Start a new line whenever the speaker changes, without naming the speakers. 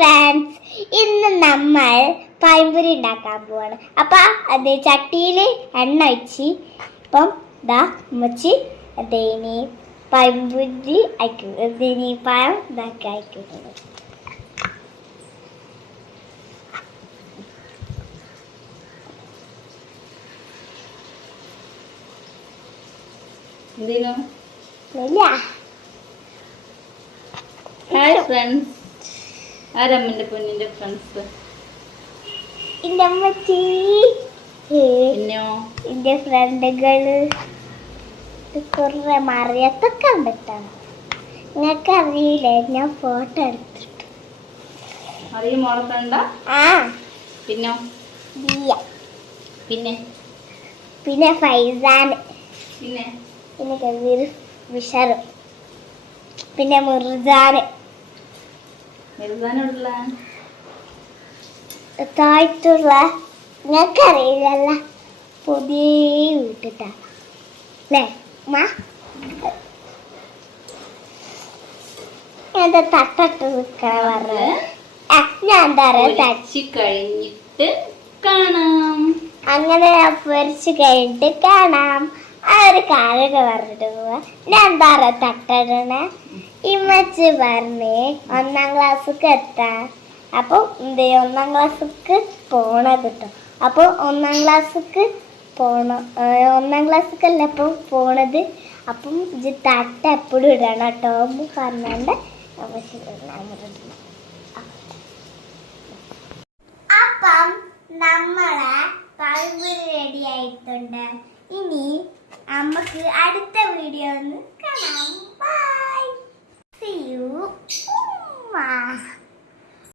Friends ഇന്ന് നമ്മൾ പഴംപൊരി ഉണ്ടാക്കാൻ പോവാണ്. അപ്പൊ അത് ചട്ടിയിൽ എണ്ണ ഒഴിച്ച് ഇപ്പം ദാ ഉമ്മച്ചി അതേനി പഴംപൊരി അയക്കും അതേനി പഴം ഇതാക്കി അയക്കുന്നത്.
എന്തിനു ഹായ് ഫ്രണ്ട്സ് ആരമ്മന്റെ പൊന്നിന്റെ ഫ്രണ്ട്സ്
എന്റെ അമ്മച്ചി. പിന്നെയോ? എന്റെ ഫ്രണ്ടുകൾ കുറെ മറിയത്തൊക്കെ കണ്ടിട്ടാണ്. നിങ്ങൾക്ക് അറിയില്ലേ ഞാൻ ഫോട്ടോ എടുത്തിട്ട്
അറിയും മോളെ ഫ്രണ്ട
ആ.
പിന്നോ
ദിയ
പിന്നെ?
പിന്നെ ഫൈസാൻ.
പിന്നെ?
പിന്നെ കബീർ വിഷറ് പിന്നെ മുർജാന്
എഴുതാനുള്ള
താഴ്ത്തുള്ള പുതിയ വീട്ടിട്ടാണ് അല്ലേ മാ എന്താ തട്ടിട്ട് നിൽക്കണ പറഞ്ഞത് ഞാൻ എന്താ പറയാ
കഴിഞ്ഞിട്ട് കാണാം.
അങ്ങനെ പൊരിച്ചു കഴിഞ്ഞിട്ട് കാണാം. ഒരു കാര്യമൊക്കെ പറഞ്ഞിട്ട് പോവാ. ഞാൻ പറ തട്ടടണ. ഇമ്മച്ച് പറഞ്ഞേ ഒന്നാം ക്ലാസ്സിക്ക് എത്താൻ അപ്പോൾ എന്തേ ഒന്നാം ക്ലാസ്സിക്ക് പോണ കിട്ടും. അപ്പോൾ ഒന്നാം ക്ലാസ്സിക്ക് പോണ. ഒന്നാം ക്ലാസ്സിക്കല്ല ഇപ്പം പോണത്? അപ്പം ഇത് തട്ട എപ്പോഴും ഇടണം കേട്ടോ. പറഞ്ഞാണ്ട് അപ്പം നമ്മളെ പഴംപൊരി റെഡി ആയിട്ടുണ്ട്. ഇനി നമുക്ക് അടുത്ത വീഡിയോ കാണാം. By C U